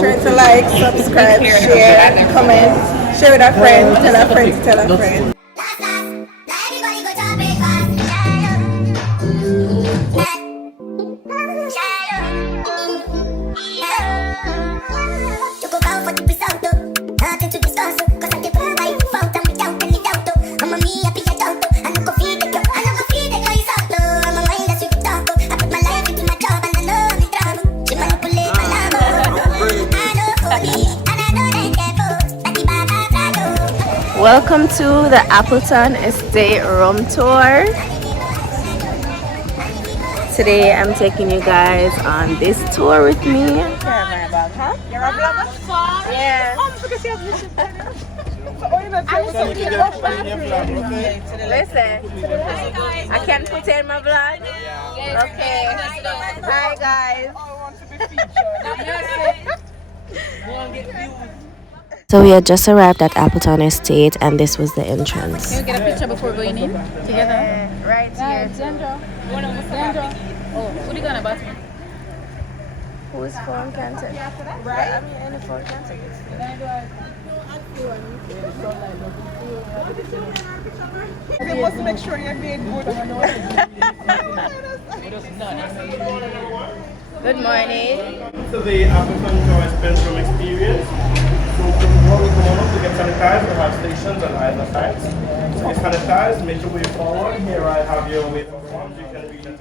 sure to like, subscribe, share, comment, share with a friend, tell a friend to tell a friend. Welcome to the Appleton Estate Rum Tour. Today I'm taking you guys on this tour with me. You're a vlogger? Yeah. Listen, I can put in my vlog? Okay. Hi guys. So we had just arrived at Appleton Estate and this was the entrance. Can we get a picture before going in? Together? Right here. Oh, who you gonna bathroom? Whose phone can take? Right. I mean, any phone can take it. You must make sure you're being good. Good morning. To the Appleton Spence Rum experience. So before we come on, to get sanitized, we have stations on either sides. So you sanitize, make your way forward. Here I have your way for forms. You can read it.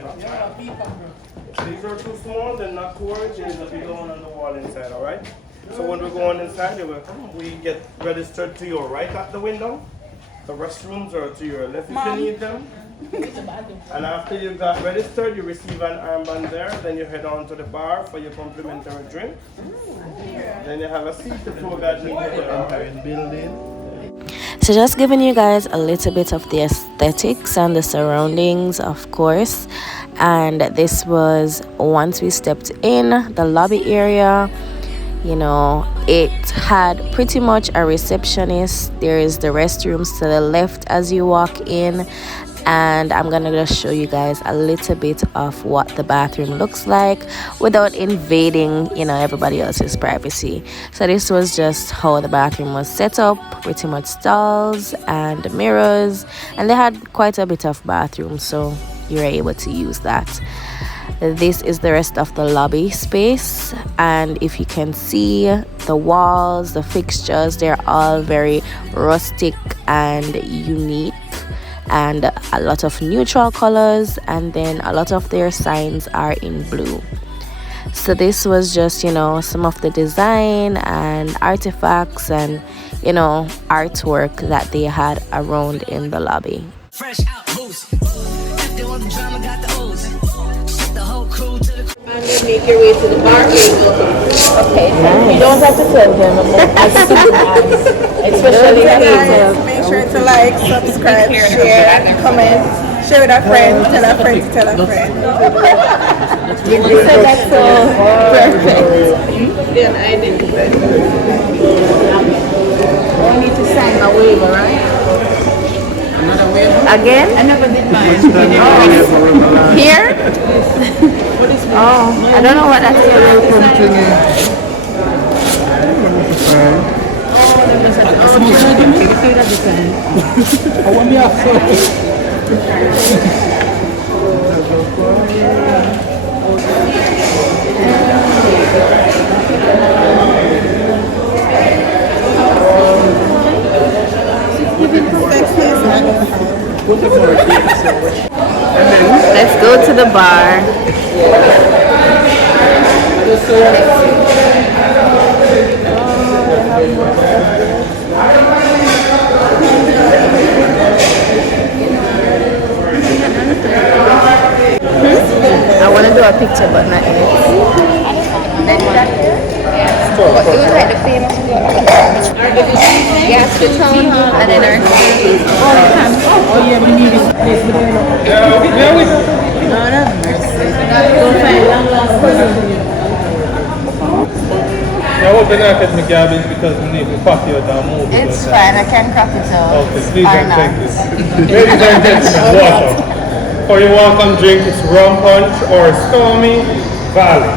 These are too small, they're not to worry. There's a bigger one on the wall inside, alright? So when we go on inside, we get registered to your right at the window. The restrooms are to your left if you need them. And after you got registered, you receive an armband there. Then you head on to the bar for your complimentary drink. Then you have a seat to tour guide you to the entire building. So just giving you guys a little bit of the aesthetics and the surroundings, of course. And this was once we stepped in the lobby area. You know, it had pretty much a receptionist. There is the restrooms to the left as you walk in, and I'm gonna just show you guys a little bit of what the bathroom looks like without invading, you know, everybody else's privacy. So this was just how the bathroom was set up, pretty much stalls and mirrors, and they had quite a bit of bathroom, so you're able to use that. This is the rest of the lobby space, and if you can see the walls, the fixtures, they're all very rustic and unique, and a lot of neutral colors, and then a lot of their signs are in blue. So this was just, you know, some of the design and artifacts and, you know, artwork that they had around in the lobby. Fresh out loose. If they want the drama, got the O's. Set the whole crew to the. And then make your way to the bar. Okay. Nice. You don't have to tell them. Especially guys, make sure to like, subscribe, share, comment, share with a friend, tell a friend to tell a friend. You said that so perfect. Then I did it. I need to sign my waiver, right? Another waiver? Again? I never did mine. Oh. Here? Oh, I don't know what that is. Let's go to the bar. I want to do a picture, but not yet. It was like the famous one. Yeah, to the town hall and then our oh yeah, we need it. I hope they're not getting the garbage because we need to pack you down movie. It's fine, I can crack it out. Okay, please don't take this. Ladies and gentlemen, water. For your welcome drink, it's rum punch or stormy valley.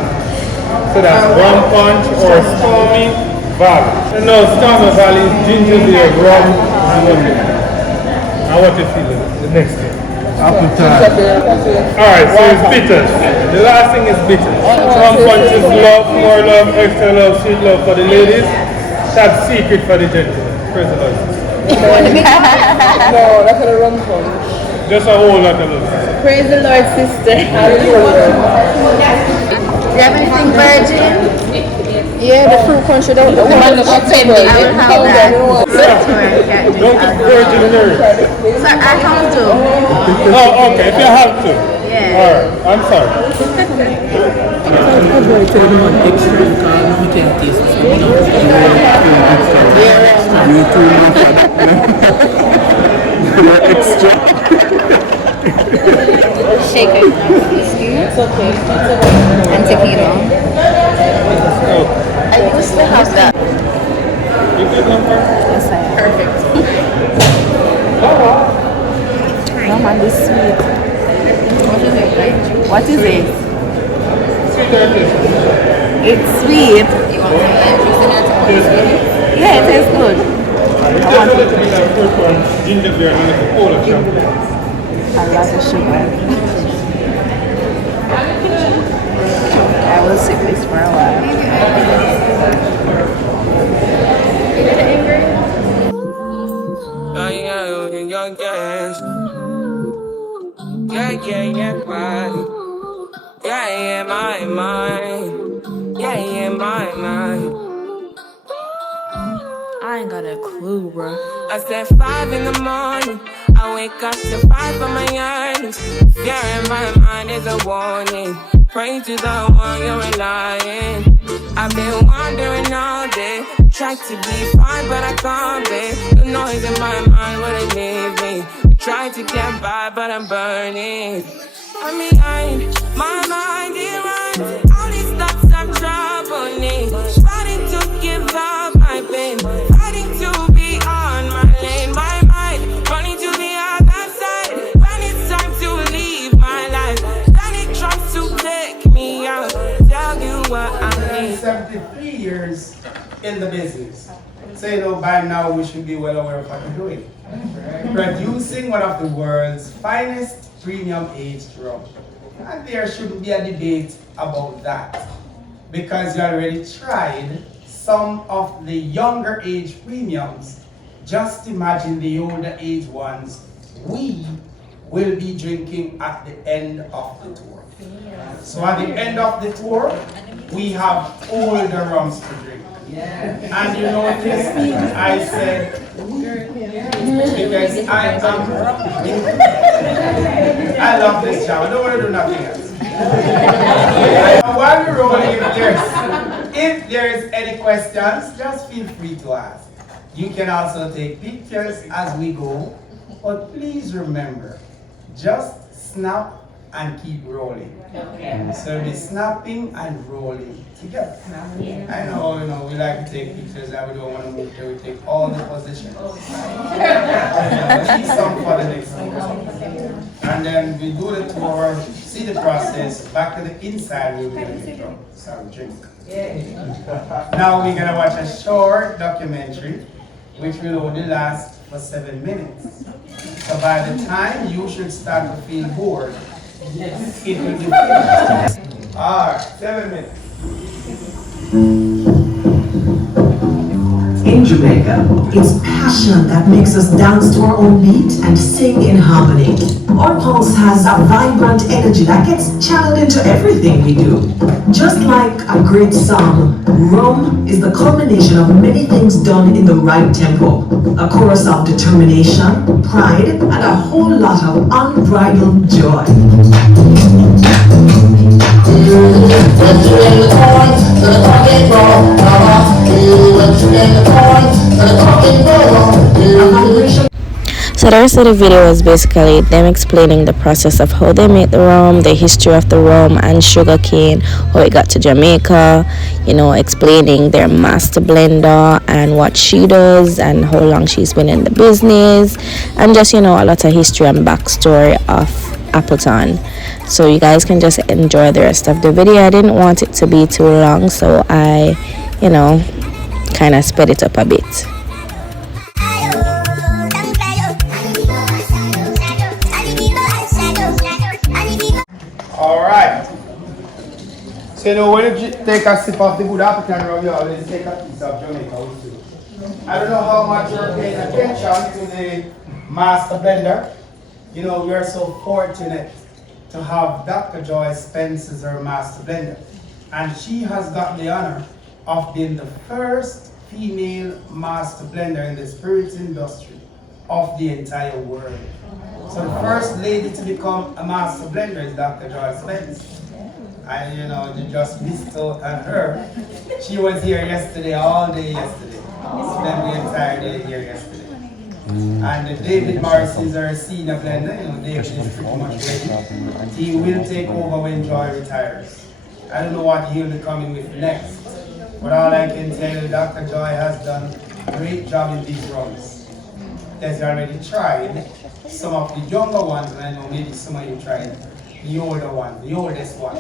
So that's rum punch or Stormy Valley. No, Stormy Valley is ginger beer, rum, and lemon. Now what you feeling? The next thing. Appleton. Alright, so it's bitter. The last thing is bitter. Rum punch is love, more love, extra love, sweet love for the ladies. That's secret for the gentlemen. Praise the Lord. No, that's not a rum punch. Just a whole lot of love. Praise the Lord, sister. Do you have anything virgin? Yeah, the fruit punch. The one that's virgin. Don't get virgin in there. So I have to. Oh, okay, if you have to. Yeah. Alright, I'm sorry. Shaker. It's okay. And tequila. I used to have that. You good number? Yes, I am. Perfect. Come on, this sweet. What is it? Sweet or tasty? It's sweet. Yeah, it tastes good. It tastes a little bit like fruit punch, ginger beer, and a Coca-Cola champagne. A lot of sugar. I will sip this for a while. Yeah, my mind. Yeah, my mind. I ain't got a clue, bro. I said 5 in the morning. I wake up to 5 on my earnings. Fear in my mind is a warning. Pray to the one you're relying. I've been wandering all day. Tried to be fine, but I can't be. The noise in my mind wouldn't leave me. Tried to get by, but I'm burning. I'm behind, my mind it runs. All these thoughts have troubled me. Fighting to give up my pain. Fighting to be on my lane. My mind running to the other side. When it's time to leave my life, then it tries to take me out. Tell you what I need. 73 years in the business. So you know, by now we should be well aware of what we're doing. Producing one of the world's finest premium aged rum. And there shouldn't be a debate about that. Because you already tried some of the younger age premiums. Just imagine the older age ones we will be drinking at the end of the tour. So at the end of the tour, we have older rums to drink. And you notice I said because I love this job. I don't want to do nothing else. While we're rolling, if there's any questions, just feel free to ask. You can also take pictures as we go, but please remember, just snap and keep rolling. Okay. So be snapping and rolling together. I know, we like to take pictures and we don't want to move till we take all the positions. Keep some for the next one. And then we do the tour, see the process, back to the inside we will get the drum. So drink. Now we're gonna watch a short documentary which will only last for 7 minutes. So by the time you should start to feel bored, it will be finished. Alright, 7 minutes. In Jamaica, it's passion that makes us dance to our own beat and sing in harmony. Our pulse has a vibrant energy that gets channeled into everything we do. Just like a great song, rum is the culmination of many things done in the right tempo. A chorus of determination, pride, and a whole lot of unbridled joy. So the rest of the video was basically them explaining the process of how they make the rum, the history of the rum and sugarcane, how it got to Jamaica, explaining their master blender and what she does and how long she's been in the business, and just a lot of history and backstory of Appleton. So you guys can just enjoy the rest of the video. I didn't want it to be too long, so I, you know, kind of sped it up a bit. All right. So you know, when you take a sip of the good Appleton rum, you always take a piece of Jamaica with you. I don't know how much you're paying attention to the master blender. You know, we are so fortunate to have Dr. Joy Spence as our master blender. And she has got the honor of being the first female master blender in the spirits industry of the entire world. So the first lady to become a master blender is Dr. Joy Spence. And you know, you just missed out on her. She was here yesterday, all day yesterday. Spent the entire day here yesterday. And David Morris is our senior blender. You know, David is pretty much ready. He will take over when Joy retires. I don't know what he'll be coming with next. But all I can tell you, Dr. Joy has done a great job in these rums. Has already tried some of the younger ones, and I know maybe some of you tried the older one, the oldest one,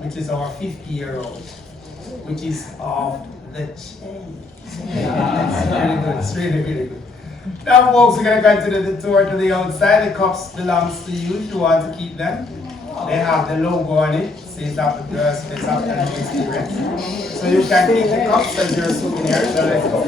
which is our 50-year-old, which is off the chain. It's really good, it's really, really good. Now folks, we're going to continue the tour to the outside. The cups belongs to you if you want to keep them. They have the logo on it, says Appleton Estate Rum. So you can keep the cups as your souvenir, so let's go.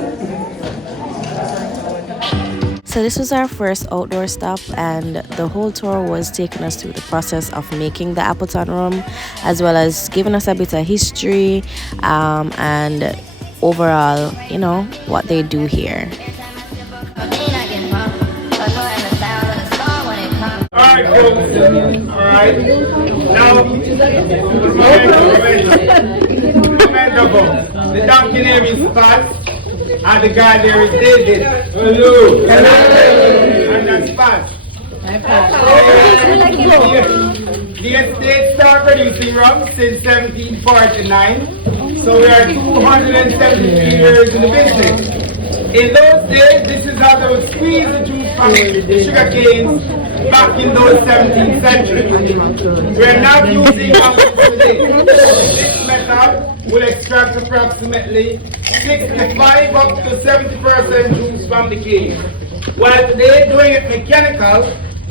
So this was our first outdoor stop, and the whole tour was taking us through the process of making the Appleton rum, as well as giving us a bit of history and overall, you know, what they do here. Alright folks, alright. Now, the donkey name is Spence. And the guy there is David. Hello. Hello. And that's Spence. The estate started producing rum since 1749. So we are 273 years in the business. In those days, this is how they would squeeze the juice from the sugar canes back in those 17th century. We are not using today. This method will extract approximately 65 up to 70% juice from the cane. While today, doing it mechanical,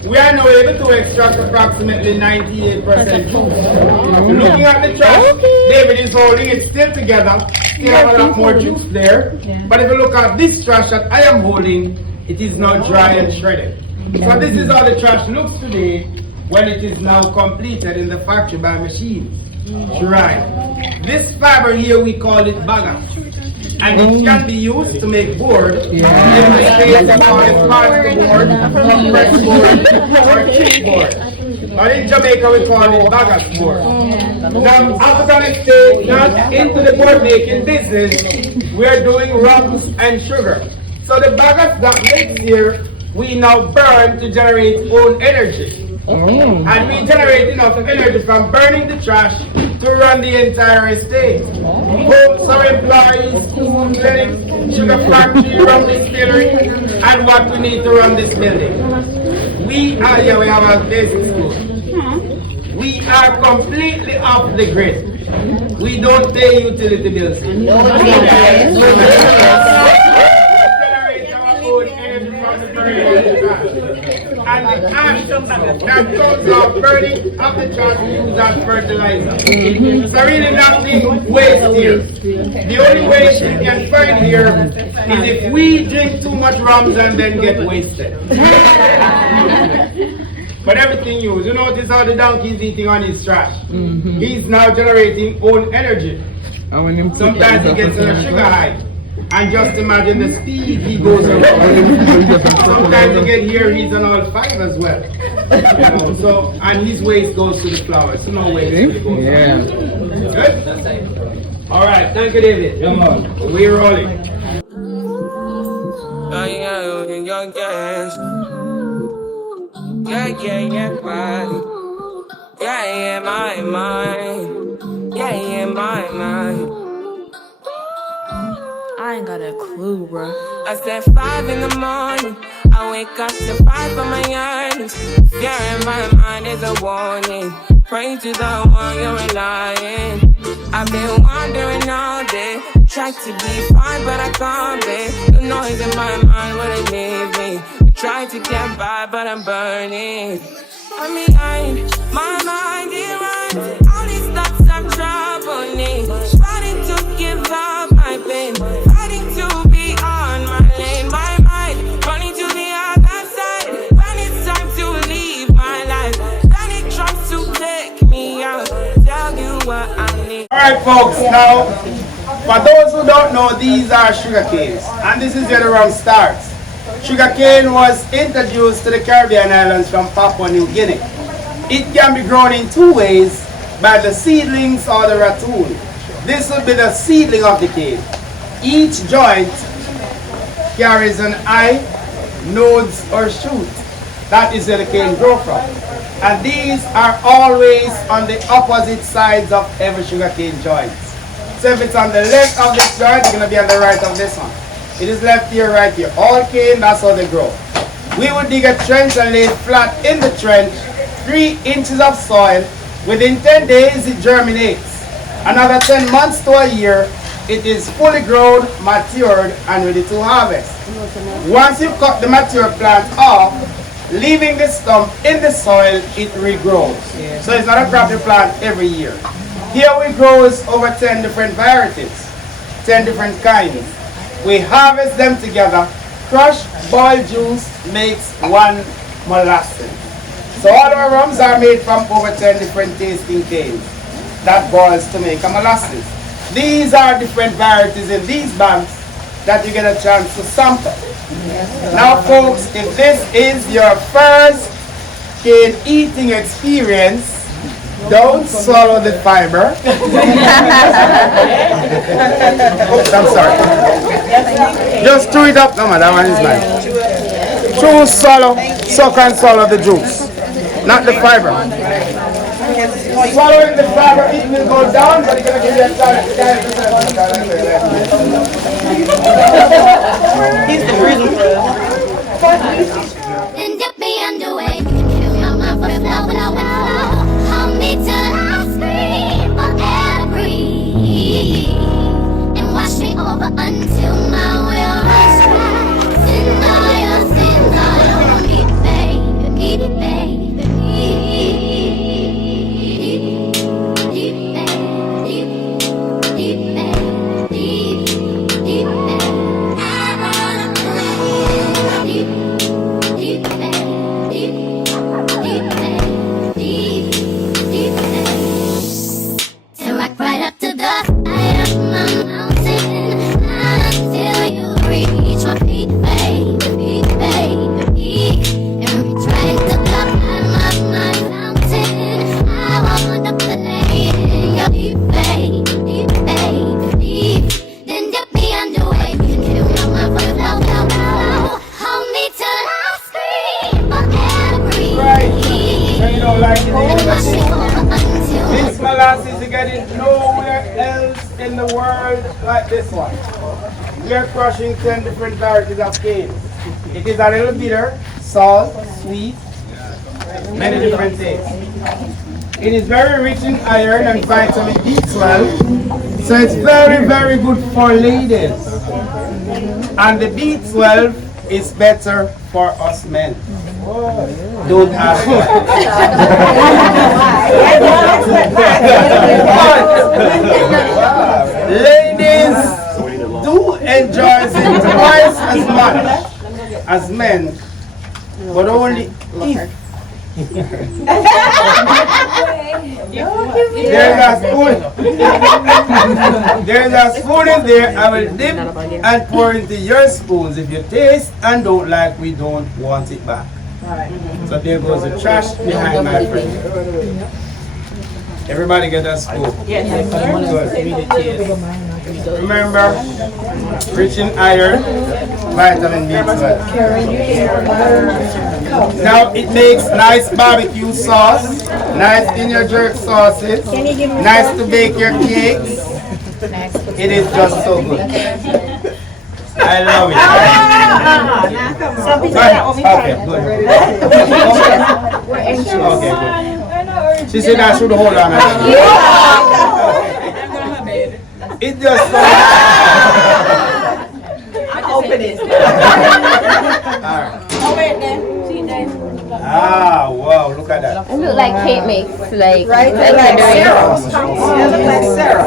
we are now able to extract approximately 98% juice. Looking at the trash, David is holding it still together. Still have a lot more juice there. But if you look at this trash that I am holding, it is now dry and shredded. So this is how the trash looks today when it is now completed in the factory by machine. Dry. This fiber here, we call it bagger. And it can be used to make board. In this case, we call it particle board, press board, or chipboard. But in Jamaica, we call it bagger board. Now, Appleton Estate, not into the board making business, we are doing rums and sugar. So the baggers that makes here, we now burn to generate own energy. And we generate enough energy from burning the trash to run the entire estate. Homes, our employees, school, clinic, sugar factory, rum distillery, and what we need to run this building. We are here, we have a basic school. We are completely off the grid. We don't pay utility bills. And the ash that comes off burning of the trash we use as fertilizer. So really nothing waste here. The only waste we can find here is if we drink too much rums and then get wasted. But everything used. You notice how the donkey is eating on his trash. He's now generating own energy. Sometimes he gets on a sugar high. And just imagine the speed he goes around. Sometimes you get here, he's on all five as well. You know, so, and his waste goes to the flowers. So no waste. Yeah. Good? All right. Thank you, David. Come on. We're rolling. My mind. Yeah, my mind. I ain't got a clue, bro. I said 5 in the morning, I wake up to fight for my yearnings. Fear in my mind is a warning. Pray to the one you're relying. I've been wandering all day. Tried to be fine, but I can't be. The noise in my mind wouldn't leave me. I tried to get by, but I'm burning. I'm behind, my mind it runs. All these thoughts have troubled me. Fighting to give up my pain. Fighting to be on my lane. My mind running to the other side. When it's time to leave my life, then it tries to take me out. Tell you what I need. Alright folks, now, for those who don't know, these are sugar canes. And this is where the rum starts. Sugarcane was introduced to the Caribbean islands from Papua New Guinea. It can be grown in two ways, by the seedlings or the ratoon. This would be the seedling of the cane. Each joint carries an eye, nodes or shoot. That is where the cane grows from. And these are always on the opposite sides of every sugarcane joint. So if it's on the left of this joint, it's going to be on the right of this one. It is left here, right here. All cane, that's how they grow. We would dig a trench and lay it flat in the trench, 3 inches of soil. Within 10 days, it germinates. Another 10 months to a year, it is fully grown, matured, and ready to harvest. Once you cut the mature plant off, leaving the stump in the soil, it regrows. So it's not a crop you plant every year. Here we grow over 10 different varieties, 10 different kinds. We harvest them together. Crushed boiled juice makes 1 molasses. So all our rums are made from over 10 different tasting canes that boils to make a molasses. These are different varieties in these bags that you get a chance to sample. Now folks, if this is your first cane eating experience, don't swallow the fiber. Oops, I'm sorry. Just chew it up. No, man, that one is mine. Chew, swallow, suck and swallow the juice, not the fiber. Swallowing the fiber, it will go down, but it's going to give you a time. He's the reason for it. And dip me underway. Fill my foot, hold me till I scream forever. And wash me over until my will runs dry. Sin I need, baby. This molasses, you get it nowhere else in the world like this one. We are crushing 10 different varieties of cane. It is a little bitter, salt, sweet, many different tastes. It is very rich in iron and vitamin B12, so it's very, very good for ladies. And the B12 is better for us men. Don't ask why. Ladies do enjoy it twice as much as men, but only if there's a spoon in there. I will dip and pour into your spoons. If you taste and don't like, we don't want it back. So there goes the trash behind my friend. Everybody get a spoon. Yes. Good. Remember, rich in iron, vitamin B12. Now it makes nice barbecue sauce, nice in your jerk sauces, nice to bake your cakes. It is just so good. I love it. Some people Right. that want me Okay, good. Okay, good. She said I should hold on. It just open it. Alright. Oh wait then. Ah, wow, look at that. It look like cake mix, like Right? Like syrup. It look like syrup.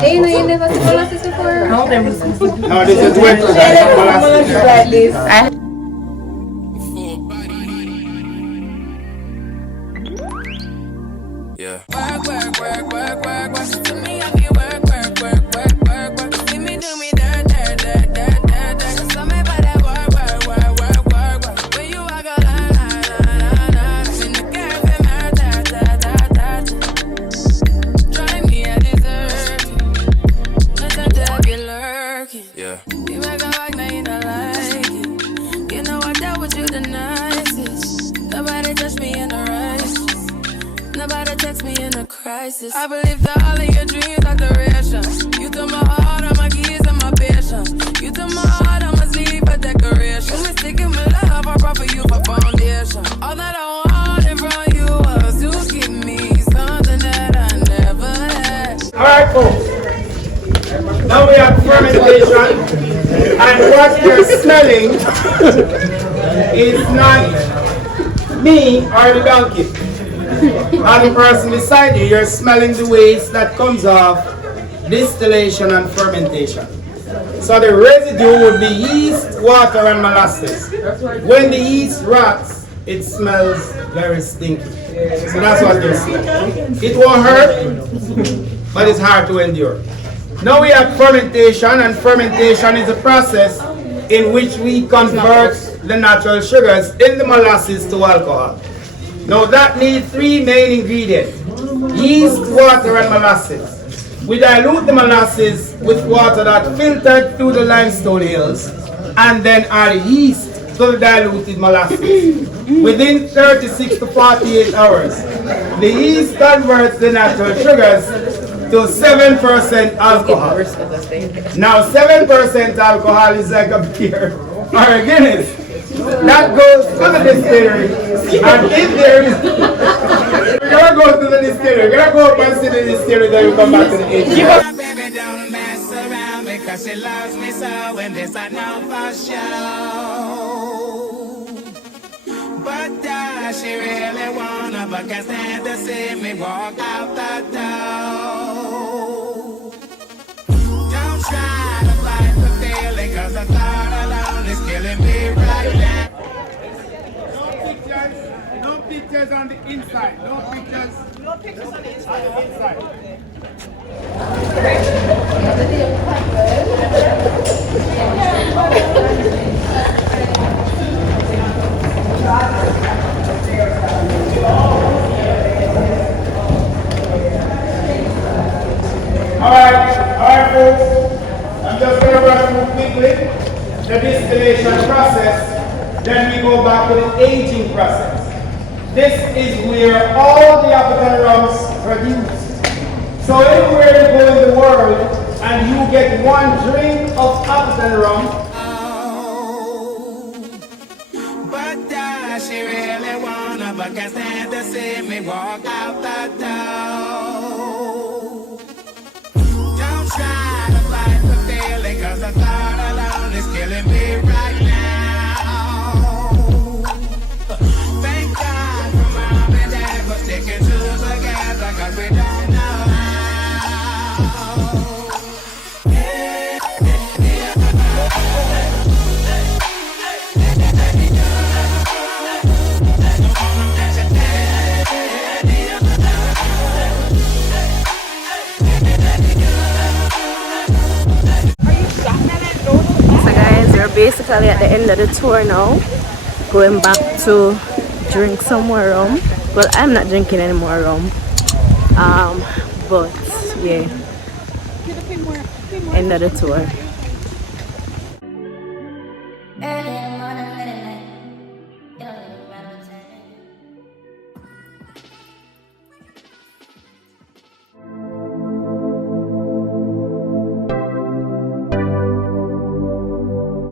Hey, you know you never seen molasses before? No, this is wet. Molasses. Like this. Yeah. Work. To me, I be work. See me do me dirt. So me by that work. When you walk a line. In the cafe, drive me a dessert. Nothing to be lurking. Yeah. You make a like, now you don't like it. You know I dealt with you the nicest. Nobody touched me in the righteous. Nobody text me in a crisis. I believe that all of your dreams are durations. You took my heart, all my keys, and my patience. You took my heart, I must leave a decoration. You mistaken my love, I brought for you for foundation. All that I wanted from you was to give me something that I never had. Alright, folks. Now we have fermentation. And what you're smelling is not me or the donkey. And the person beside you, you're smelling the waste that comes off distillation and fermentation. So the residue would be yeast, water, and molasses. When the yeast rots, it smells very stinky. So that's what they're smelling. It won't hurt, but it's hard to endure. Now we have fermentation, and fermentation is a process in which we convert the natural sugars in the molasses to alcohol. Now that needs three main ingredients: yeast, water, and molasses. We dilute the molasses with water that filtered through the limestone hills and then add yeast to the diluted molasses. Within 36 to 48 hours, the yeast converts the natural sugars to 7% alcohol. Now 7% alcohol is like a beer or a Guinness. That goes to the distillery, and if there is, we're gonna go to the distillery, we're gonna go up and see the distillery, then we come back to the age. My baby don't mess around because she loves me so, and this I know for sure. But does she really wanna, but can't stand to see me walk out the door. Don't try to fight the feeling, cause the thought alone is killing me right now. No pictures on the inside. No pictures on the inside. Alright, folks. I'm just going to run through quickly the distillation process. Then we go back to the aging process. This is where all the Appleton rums produced. So anywhere you go in the world and you get one drink of Appleton rum, But does she really wanna, but can't stand to see me walk out the door. Don't try to fight the feeling, cause the thought alone is killing me right now. Thank God for mom and dad for sticking to the gas, cause we don't know how. So guys, we're basically at the end of the tour now, going back to drink some more rum. Well, I'm not drinking any more rum, but yeah, end of the tour.